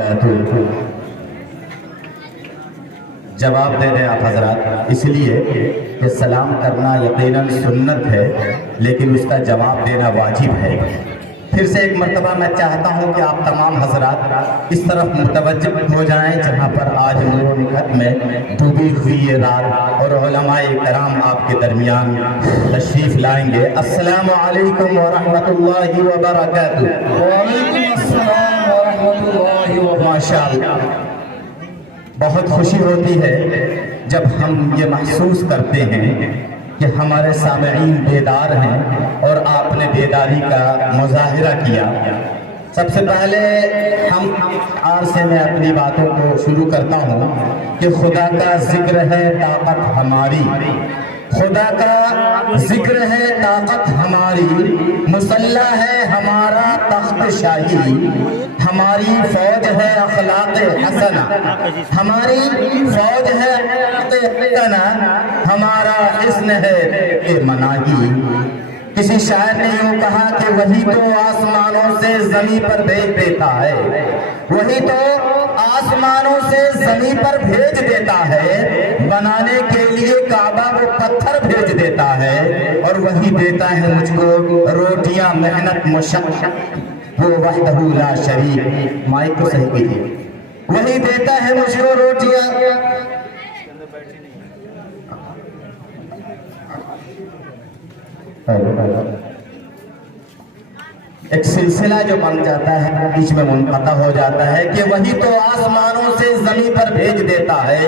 وبرکاتہ۔ جواب دے دیں آپ حضرات، اس لیے کہ سلام کرنا یقیناً سنت ہے لیکن اس کا جواب دینا واجب ہے۔ پھر سے ایک مرتبہ میں چاہتا ہوں کہ آپ تمام حضرات اس طرف متوجہ ہو جائیں جہاں پر آج نور و نکھت میں ڈوبی ہوئی یہ رات اور علماء کرام آپ کے درمیان تشریف لائیں گے۔ السلام علیکم ورحمۃ اللہ وبرکاتہ۔ وعلیکم السلام ورحمۃ اللہ وبرکاتہ۔ ماشاءاللہ، بہت خوشی ہوتی ہے جب ہم یہ محسوس کرتے ہیں کہ ہمارے سامعین بیدار ہیں اور آپ نے بیداری کا مظاہرہ کیا۔ سب سے پہلے ہم عرصے میں اپنی باتوں کو شروع کرتا ہوں کہ خدا کا ذکر ہے طاقت ہماری، خدا کا ذکر ہے طاقت ہماری، مسلح ہے ہمارا تخت شاہی، ہماری فوج ہے اخلاق حسنہ، ہماری فوج ہے اخلاق حسنہ، ہمارا حسن ہے کہ مناہی۔ کسی شاعر نے یوں کہا کہ وہی تو آسمانوں سے زمین پر بھیج دیتا ہے، وہی تو آسمانوں سے زمین پر بھیج دیتا ہے، بنانے کے لیے کعبہ وہ پتھر بھیج دیتا ہے، اور وہی دیتا ہے مجھ کو روٹیاں محنت مشقت، وہ وحدہ لا شریک۔ مائک کو صحیح کیجیے۔ وہی دیتا ہے مجھ کو روٹیاں۔ ایک سلسلہ جو بن جاتا ہے بیچ میں منقطع ہو جاتا ہے کہ وہی تو آسمانوں سے زمین پر بھیج دیتا ہے،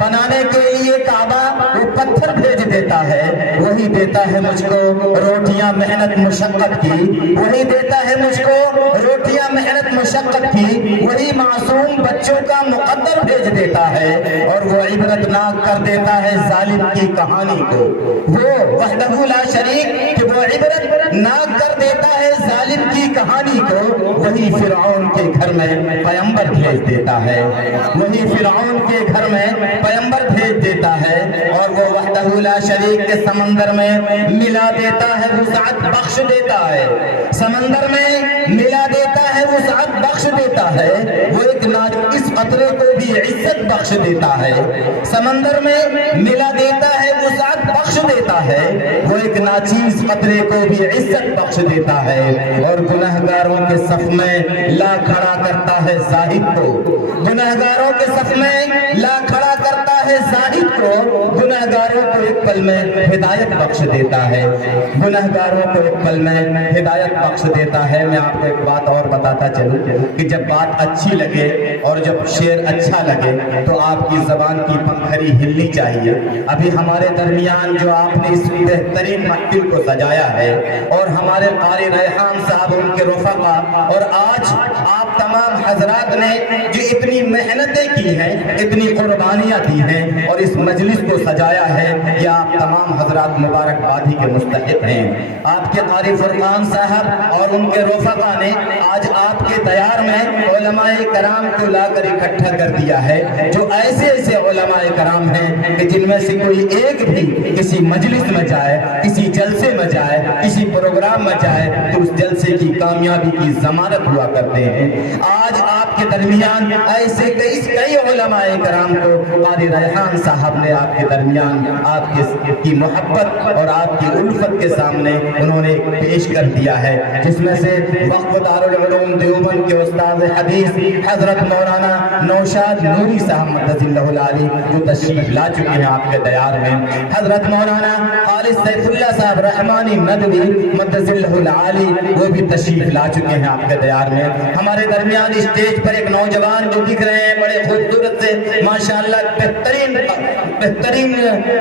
بنانے کے لیے کعبہ وہ پتھر بھیج دیتا ہے، وہی دیتا ہے مجھ کو روٹیاں محنت مشقت کی، وہی دیتا ہے مجھ کو روٹیاں محنت مشقت کی، وہی معصوم بچوں کا مقدر بھیج دیتا ہے اور وہ عبرت ناک کر دیتا ہے ظالم کی کہانی کو۔ وہ وحدہ لا شریک کہ وہ عبرت ناک کر دیتا ہے ظالم کی کہانی کو، وہی فرعون کے گھر میں پیغمبر بھیج دیتا ہے، وہی فرعون کے گھر میں پیغمبر بھیج دیتا ہے، اور وہ وحدہ لا شریک کے سمندر میں ملا دیتا ہے وسعت بخش دیتا ہے، سمندر میں ملا دیتا ہے وسعت بخش دیتا ہے، وہ ایک ناچیز قطرے کو بھی عزت بخش دیتا ہے، سمندر میں ملا دیتا ہے وسعت بخش دیتا ہے، وہ ایک ناچیز قطرے کو بھی عزت بخش دیتا ہے، اور گنہگاروں کے صف میں لا کھڑا کرتا ہے زاہد کو، گنہگاروں کے صف میں لا کھڑا کرتا ہے زاہد کو، گنہگاروں کو ایک پل میں ہدایت بخش دیتا ہے، گنہگاروں کو ایک پل میں ہدایت بخش دیتا ہے۔ میں آپ کو ایک بات اور بتاتا چلوں کہ جب بات اچھی لگے اور جب شعر اچھا لگے تو آپ کی زبان کی پنکھڑی ہلنی چاہیے۔ ابھی ہمارے درمیان جو آپ نے اس بہترین محفل کو سجایا ہے اور ہمارے قاری ریحان صاحب ان کے رفقا اور آج آپ تمام حضرات نے جو اتنی محنتیں کی ہیں، اتنی قربانیاں دی ہیں اور اس مجلس کو سجایا ہے، یہ آپ تمام حضرات مبارکبادی کے مستحق ہیں۔ آپ کے قاری فرقان صاحب اور ان کے رفقا نے آج آپ کے دیار میں علماء کرام کو لا کر اکٹھا کر دیا ہے، جو ایسے ایسے علماء کرام ہیں کہ جن میں سے کوئی ایک بھی کسی مجلس میں جائے، کسی جلسے میں جائے، کسی پروگرام میں جائے تو اس جلسے کی کامیابی کی ضمانت ہوا کرتے ہیں۔ آج آپ کے درمیان ایسے کئی علماء کرام کو قاری ریحان صاحب نے آپ کے درمیان آپ کی محبت اور آپ کی الفت کے سامنے انہوں نے پیش کر دیا ہے، جس میں سے وقف دارالعلوم دیوبند کے استاد حدیث حضرت مولانا نوشاد نوری صاحب مدث اللہ العالی جو تشریف لا چکے ہیں آپ کے دیار میں، حضرت مولانا خالد سیف اللہ صاحب رحمانی ندوی مدث اللہ العالی وہ بھی تشریف لا چکے ہیں آپ کے دیار میں۔ ہمارے درمیان اسٹیج پر ایک نوجوان جو دکھ رہے ہیں بڑے خوبصورت سے ماشاءاللہ بہترین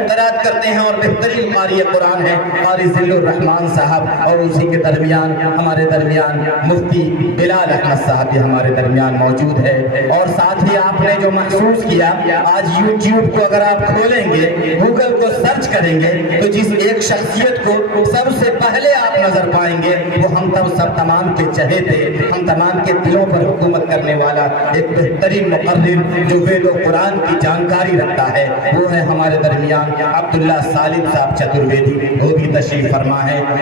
قرات کرتے ہیں اور بہترین قاری قرآن ہیں، قاری ذل الرحمان صاحب، اور اسی کے درمیان ہمارے درمیان مفتی بلال احمد صاحب بھی ہمارے درمیان موجود ہے۔ اور ساتھ ہی آپ نے جو محسوس کیا، آج یوٹیوب کو اگر آپ کھولیں گے، گوگل کو سرچ کریں گے تو جس ایک شخصیت کو سب سے پہلے آپ نظر پائیں گے وہ ہم سب تمام کے چہیتے، ہم تمام کے دلوں پر حکومت کرنے والا ایک بہترین مقرر جو وید و قرآن کی جانکاری رکھتا ہے، وہ ہے ہمارے درمیان عبداللہ سالم صاحب چترویدی، وہ بھی تشریف فرما ہے۔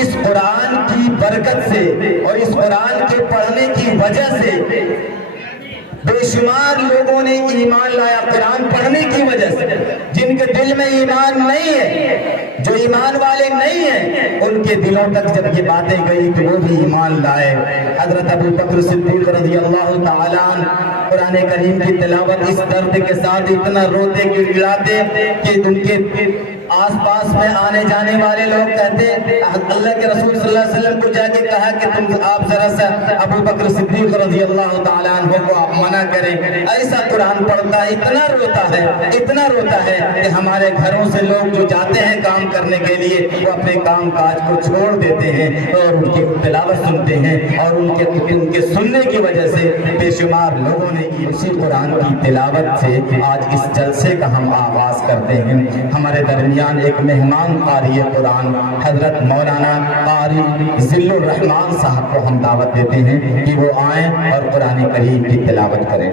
اس قرآن کی برکت سے اور اس قرآن کے پڑھنے کی وجہ سے بے شمار لوگوں نے ایمان لایا قرآن پڑھنے کی وجہ سے. جن کے دل میں ایمان نہیں ہے، جو ایمان والے نہیں ہیں، ان کے دلوں تک جب یہ باتیں گئی تو وہ بھی ایمان لائے. حضرت ابو بکر صدیق رضی اللہ تعالیٰ عنہ قرآن کریم کی تلاوت اس درد کے ساتھ اتنا روتے گڑگڑاتے کہ ان کے آس پاس میں آنے جانے والے لوگ کہتے اللہ کے رسول صلی اللہ علیہ وسلم کو جا کے کہا کہ تم آپ ذرا سا ابو بکر صدیق رضی اللہ تعالیٰ عنہ کو آپ منع کریں. ایسا قرآن پڑھتا ہے، اتنا روتا ہے کہ ہمارے گھروں سے لوگ جو جاتے ہیں کام کرنے کے لیے وہ اپنے کام کاج کو چھوڑ دیتے ہیں اور ان کی تلاوت سنتے ہیں، اور ان کے سننے کی وجہ سے بے شمار لوگوں نے اسی قرآن کی تلاوت سے آج اس جلسے کا ہم آغاز کرتے ہیں. ہمارے درمیان ایک مہمان قاری قرآن حضرت مولانا قاری ذل الرحمان صاحب کو ہم دعوت دیتے ہیں کہ وہ آئیں اور قرآن کریم کی تلاوت کریں.